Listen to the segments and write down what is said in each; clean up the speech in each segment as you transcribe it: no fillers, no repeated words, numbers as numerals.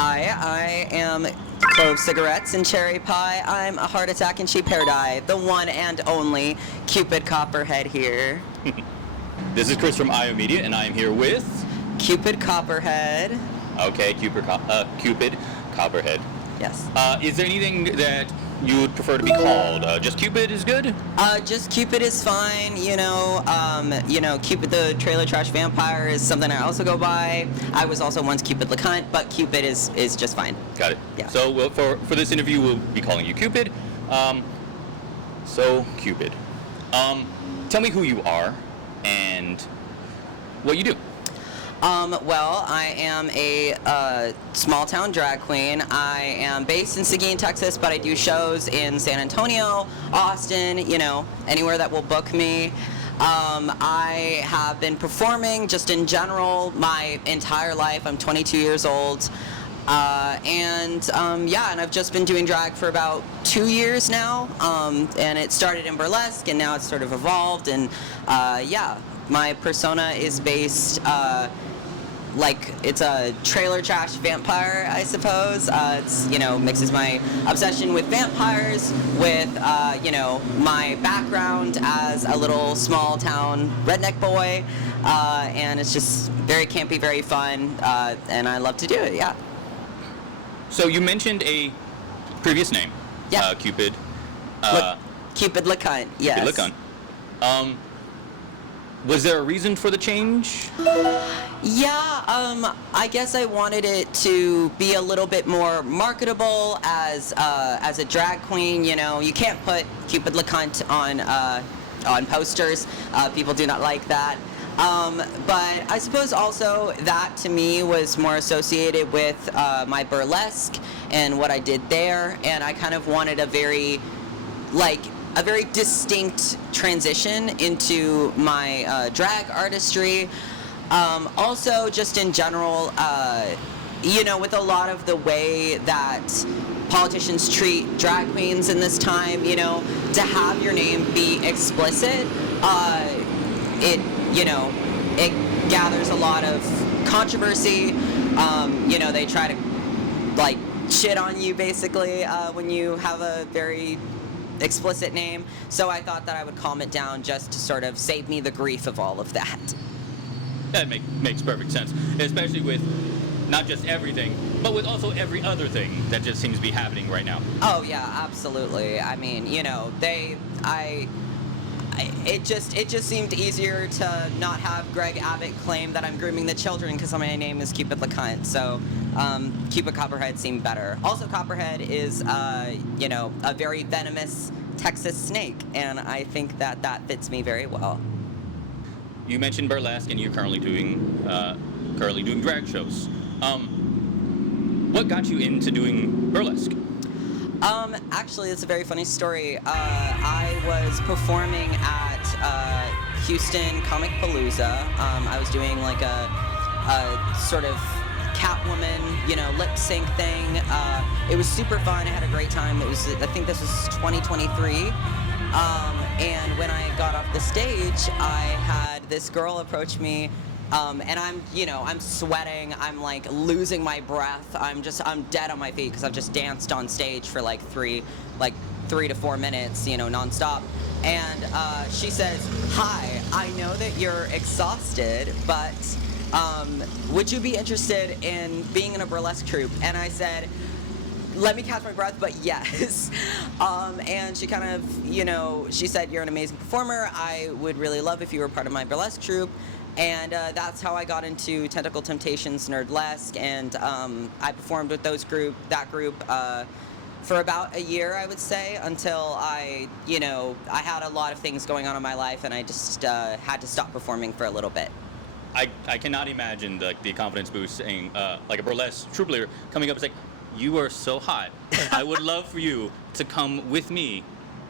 Hi, I am Clove Cigarettes and Cherry Pie. I'm a heart attack and cheap hair dye, the one and only Cupid Kopperhead here. This is Chris from IO Media, and I am here with... Cupid Kopperhead. Okay, Cupid Kopperhead. Yes. Is there anything that you would prefer to be called? Just Cupid is good? Just Cupid is fine. Cupid the Trailer Trash Vampire is something I also go by. I was also once Cupid LeCunt, but Cupid is just fine. Got it. Yeah. So for this interview, we'll be calling you Cupid. Cupid. Tell me who you are and what you do. I am a small-town drag queen. I am based in Seguin, Texas, but I do shows in San Antonio, Austin, anywhere that will book me. I have been performing just in general my entire life. I'm 22 years old. And I've just been doing drag for about 2 years now. And it started in burlesque, and now it's sort of evolved. And my persona is based... it's a trailer trash vampire, I suppose. It's mixes my obsession with vampires with, my background as a little small town redneck boy. And it's just very campy, very fun, and I love to do it, yeah. So you mentioned a previous name. Yeah. Cupid. Cupid LeCunt, yes. Cupid LeCunt. Was there a reason for the change? I guess I wanted it to be a little bit more marketable as a drag queen. You can't put Cupid LeCunt on posters. People do not like that. But I suppose also that to me was more associated with my burlesque and what I did there, and I kind of wanted a very distinct transition into my drag artistry. Also, just in general, with a lot of the way that politicians treat drag queens in this time, to have your name be explicit, it gathers a lot of controversy. They try to, shit on you, basically, when you have a very explicit name, so I thought that I would calm it down just to sort of save me the grief of all of that. That makes perfect sense, especially with not just everything, but with also every other thing that just seems to be happening right now. Oh yeah, absolutely. I mean, it just seemed easier to not have Greg Abbott claim that I'm grooming the children because my name is Cupid LeCunt. So Cupid Kopperhead seemed better. Also, Kopperhead is a very venomous Texas snake, and I think that fits me very well. You mentioned burlesque, and you're currently doing drag shows. What got you into doing burlesque? Actually, it's a very funny story. I was performing at Houston Comic Palooza. I was doing a sort of Catwoman, lip sync thing. It was super fun. I had a great time. I think this was 2023. And when I got off the stage, I had this girl approach me. And I'm sweating, I'm losing my breath, I'm dead on my feet because I've just danced on stage for 3 to 4 minutes, nonstop. And she says, "Hi, I know that you're exhausted, but would you be interested in being in a burlesque troupe?" And I said, "Let me catch my breath, but yes." And she kind of, she said, "You're an amazing performer. I would really love if you were part of my burlesque troupe." And that's how I got into Tentacle Temptations Nerdlesque, and I performed with that group for about a year, I would say, until I had a lot of things going on in my life, and I just had to stop performing for a little bit. I cannot imagine the confidence boost saying, a burlesque troupe leader coming up and saying, "You are so hot. I would love for you to come with me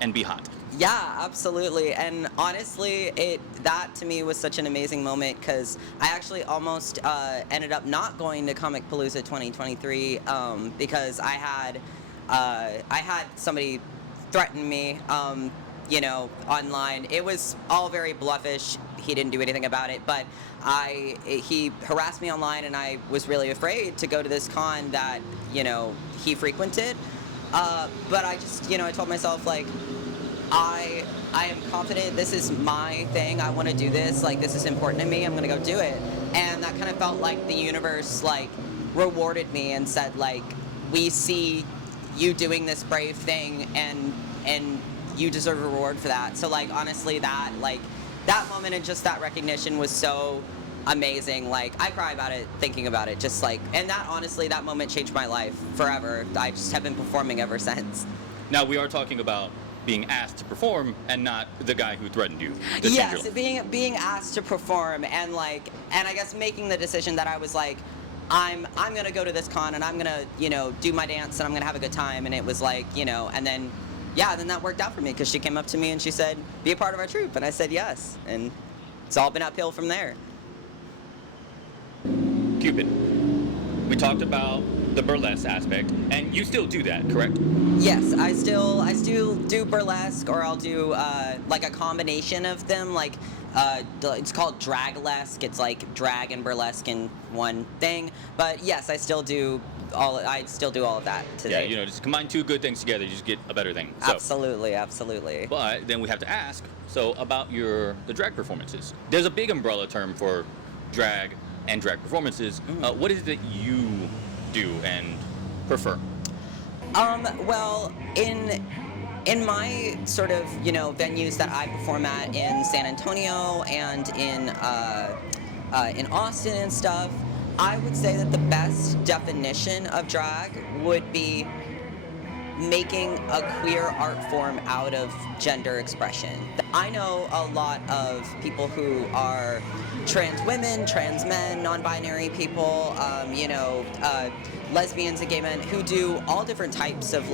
and be hot." Yeah, absolutely. And honestly, that to me was such an amazing moment because I actually almost ended up not going to Comic Palooza 2023 because I had somebody threaten me. online. It was all very bluffish. He didn't do anything about it, but he harassed me online, and I was really afraid to go to this con that, he frequented. But I just, I told myself, like, I am confident this is my thing. I want to do this. Like, this is important to me. I'm going to go do it. And that kind of felt like the universe, like, rewarded me and said, like, we see you doing this brave thing, and you deserve a reward for that. So, like, honestly, that moment and just that recognition was so amazing. Like, I cry about it, thinking about it, just like, and that, honestly, that moment changed my life forever. I just have been performing ever since. Now, we are talking about being asked to perform and not the guy who threatened you. Yes, being asked to perform, and I guess making the decision that I was like, I'm gonna go to this con, and I'm gonna, do my dance, and I'm gonna have a good time. And it was like, and then that worked out for me, because she came up to me and she said, be a part of our troupe, and I said yes, and it's all been uphill from there. Kupid, we talked about the burlesque aspect, and you still do that, correct? Yes, I still do burlesque, or I'll do like a combination of them. Like, it's called draglesque. It's like drag and burlesque in one thing. But yes, I still do all of that today. Yeah, just combine two good things together, you just get a better thing. So, absolutely. but then we have to ask, so about the drag performances. There's a big umbrella term for drag and drag performances. What is it that you do and prefer? Well, in my sort of, venues that I perform at in San Antonio and in Austin and stuff, I would say that the best definition of drag would be making a queer art form out of gender expression. I know a lot of people who are trans women, trans men, non-binary people, lesbians and gay men, who do all different types of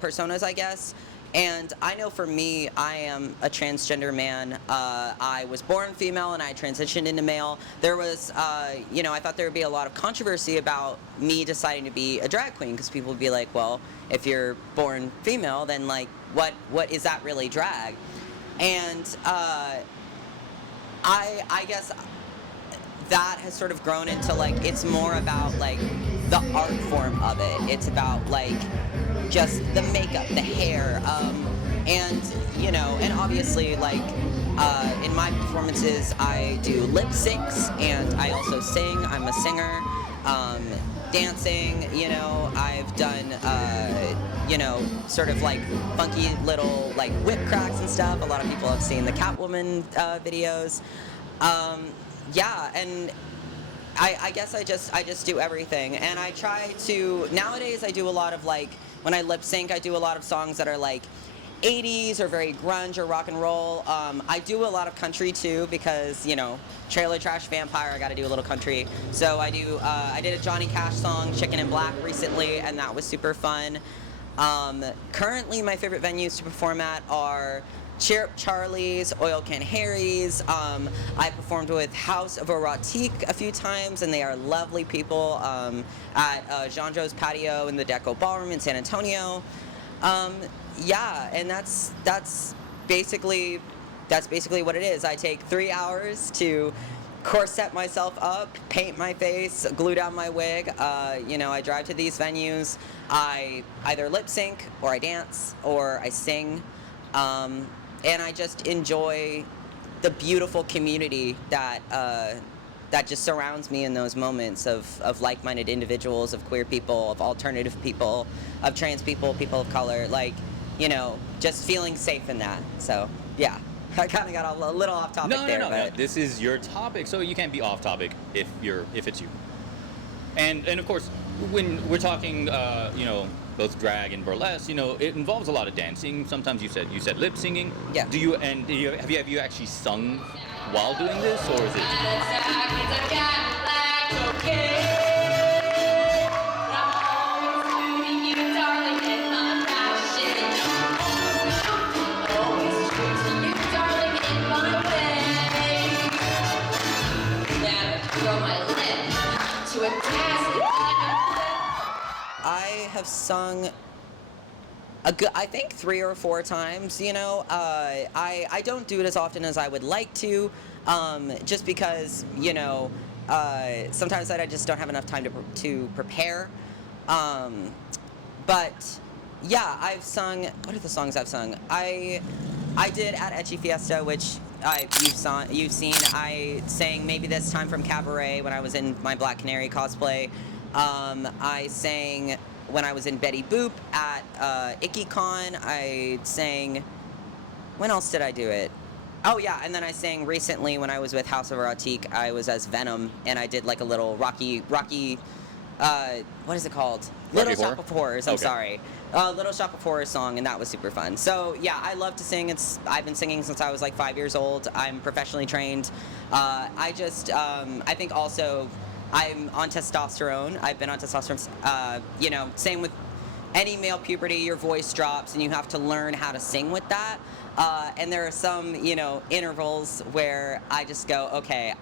personas, I guess. And I know for me, I am a transgender man. I was born female and I transitioned into male. There was, I thought there would be a lot of controversy about me deciding to be a drag queen, because people would be like, well, if you're born female, then like, what is that really drag? And I guess that has sort of grown into like, it's more about like the art form of it. It's about like just the makeup, the hair, and obviously like in my performances I do lip syncs, and I also sing. I'm a singer. Dancing, I've done sort of like funky little like whip cracks and stuff. A lot of people have seen the Catwoman videos. And I guess I just do everything, and I try to, nowadays I do a lot of like, when I lip sync, I do a lot of songs that are like 80s or very grunge or rock and roll. I do a lot of country too, because Trailer Trash Vampire, I gotta do a little country. So I did a Johnny Cash song, Chicken in Black, recently, and that was super fun. Currently my favorite venues to perform at are Cheer Up Charlie's, Oil Can Harry's. I performed with House of Erotique a few times, and they are lovely people, at Jean Joe's Patio in the Deco Ballroom in San Antonio. And that's basically what it is. I take 3 hours to corset myself up, paint my face, glue down my wig. I drive to these venues. I either lip sync, or I dance, or I sing. And I just enjoy the beautiful community that just surrounds me in those moments of like-minded individuals, of queer people, of alternative people, of trans people, people of color, just feeling safe in that. So, yeah. I kind of got a little off topic there. No. This is your topic, so you can't be off topic if it's you. And of course, when we're talking, both drag and burlesque, it involves a lot of dancing. Sometimes you said lip singing. Yeah. Have you actually sung while doing this, or is it? I have sung I think 3 or 4 times. I don't do it as often as I would like to, just because sometimes I just don't have enough time to prepare. Um, but yeah, I've sung. What are the songs I've sung? I did at Etchy Fiesta, which you've seen. I sang Maybe This Time from Cabaret when I was in my Black Canary cosplay. I sang when I was in Betty Boop at IckyCon. I sang. When else did I do it? Oh yeah, and then I sang recently when I was with House of Erotique. I was as Venom, and I did like a little Rocky. What is it called? Rocky Little Horror? Shop of Horrors. I'm Okay. sorry. Little Shop of Horrors song, and that was super fun. So yeah, I love to sing. I've been singing since I was like 5 years old. I'm professionally trained. I think also I'm on testosterone. I've been on testosterone. Same with any male puberty, your voice drops, and you have to learn how to sing with that. And there are some, intervals where I just go, okay,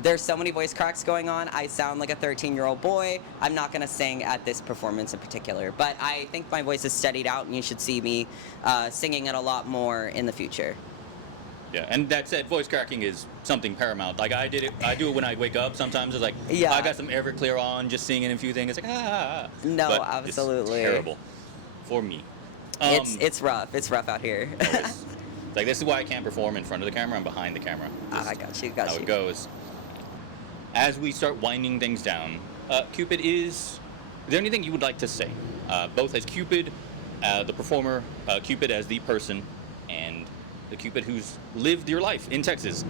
there's so many voice cracks going on. I sound like a 13-year-old boy. I'm not going to sing at this performance in particular. But I think my voice is steadied out, and you should see me singing it a lot more in the future. Yeah, and that said, voice cracking is something paramount. Like I do it when I wake up. Sometimes it's like, Yeah. I got some Everclear on, just singing a few things. It's like No, but absolutely. It's terrible for me. It's rough. It's rough out here. It's like this is why I can't perform in front of the camera. I'm behind the camera. I got you. How it goes. As we start winding things down, Kupid, is there anything you would like to say, both as Kupid, the performer, Kupid as the person, and the Kupid who's lived your life in Texas?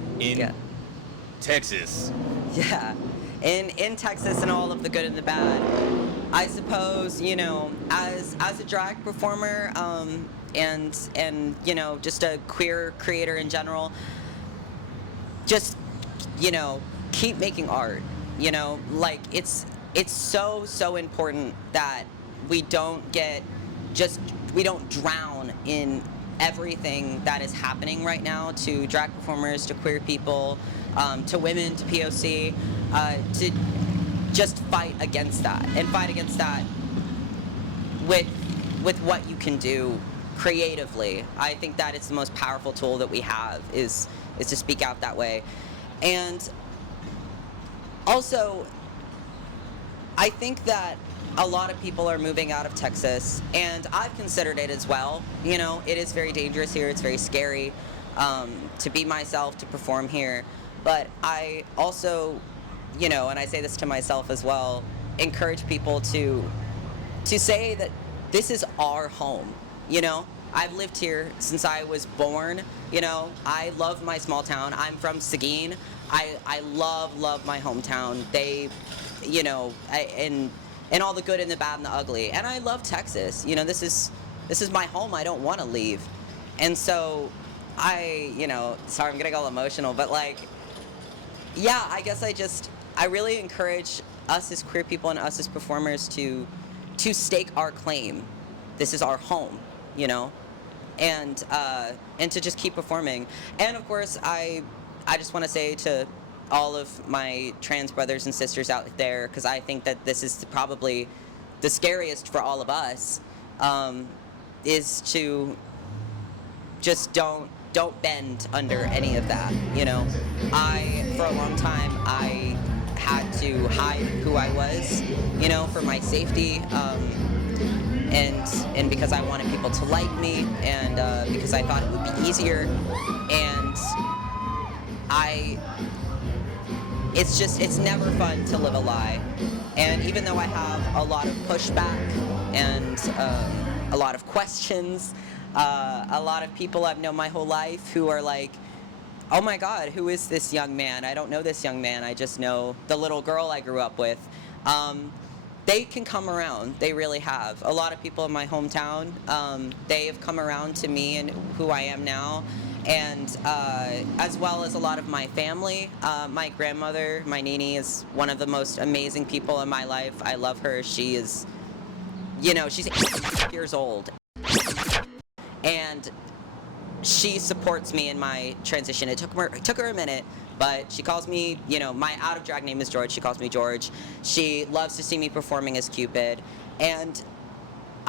Texas. Yeah, in Texas and all of the good and the bad. I suppose as a drag performer, and just a queer creator in general, just keep making art. Like it's so important that we don't drown in everything that is happening right now to drag performers, to queer people, to women, to POC, to just fight against that with what you can do creatively. I think that it's the most powerful tool that we have is to speak out that way. And also, I think that a lot of people are moving out of Texas, and I've considered it as well. It is very dangerous here. It's very scary to be myself, to perform here. But I also, and I say this to myself as well, encourage people to say that this is our home. I've lived here since I was born. I love my small town. I'm from Seguin. I love my hometown. They, and all the good and the bad and the ugly. And I love Texas. This is my home. I don't want to leave. And so sorry, I'm getting all emotional, but yeah, I guess I really encourage us as queer people and us as performers to stake our claim. This is our home, and to just keep performing. And of course, I just want to say to all of my trans brothers and sisters out there, because I think that this is probably the scariest for all of us, is to just don't bend under any of that. For a long time, I had to hide who I was, for my safety, and because I wanted people to like me, and because I thought it would be easier, and it's never fun to live a lie. And even though I have a lot of pushback and a lot of questions, a lot of people I've known my whole life who are like, oh my God, who is this young man? I don't know this young man. I just know the little girl I grew up with. They can come around. They really have. A lot of people in my hometown, they have come around to me and who I am now. And as well as a lot of my family. My grandmother, my Nini, is one of the most amazing people in my life. I love her. She is, she's 8 years old. And she supports me in my transition. It took her a minute, but she calls me, my out of drag name is George. She calls me George. She loves to see me performing as Kupid. And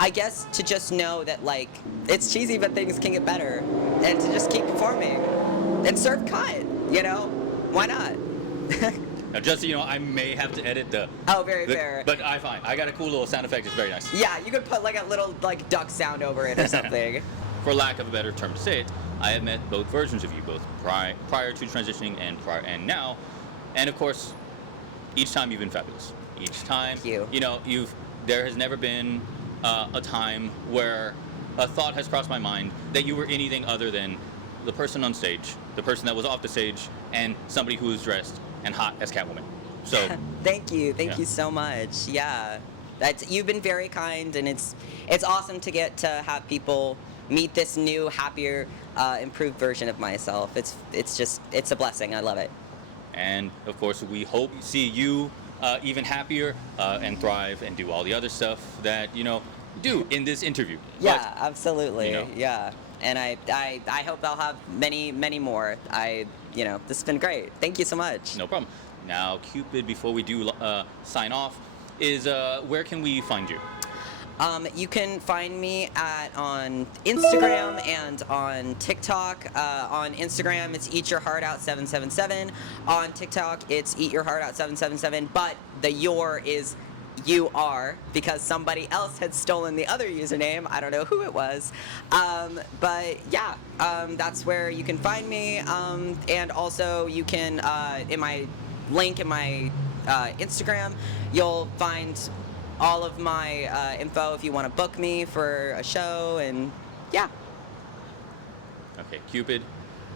I guess to just know that, like, it's cheesy, but things can get better, and to just keep performing and serve kind, you know? Why not? Now, just so you know, I may have to edit the. Oh, very fair. But I got a cool little sound effect. It's very nice. Yeah, you could put like a little like duck sound over it or something. For lack of a better term to say it, I have met both versions of you, both prior to transitioning and now, and of course, each time you've been fabulous. Each time, Thank you. know, there has never been a time where a thought has crossed my mind that you were anything other than the person on stage, the person that was off the stage, and somebody who was dressed and hot as Catwoman. So Thank you Yeah. so much. Yeah, you've been very kind, and it's awesome to get to have people meet this new, happier, improved version of myself. It's a blessing. I love it. and of course, we hope to see you even happier and thrive and do all the other stuff that do in this interview. Yeah, absolutely. you know. Yeah, and I hope I'll have many more. This has been great. Thank you so much. No problem. Now, Cupid, before we do sign off, is where can we find you? You can find me on Instagram and on TikTok. On Instagram, it's Eat Your Heart Out 777. On TikTok, it's Eat Your Heart Out 777. But the your is UR because somebody else had stolen the other username. I don't know who it was. But yeah, that's where you can find me. And also, you can in my link in my Instagram, you'll find all of my info if you want to book me for a show, and yeah. Okay, Cupid,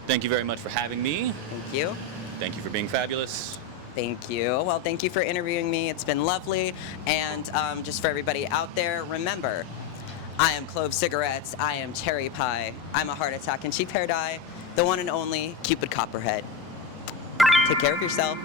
thank you very much for having me. Thank you. Thank you for being fabulous. Thank you. Well, thank you for interviewing me. It's been lovely. And just for everybody out there, remember, I am clove cigarettes. I am cherry pie. I'm a heart attack and cheap hair dye. The one and only Cupid Kopperhead. Take care of yourself.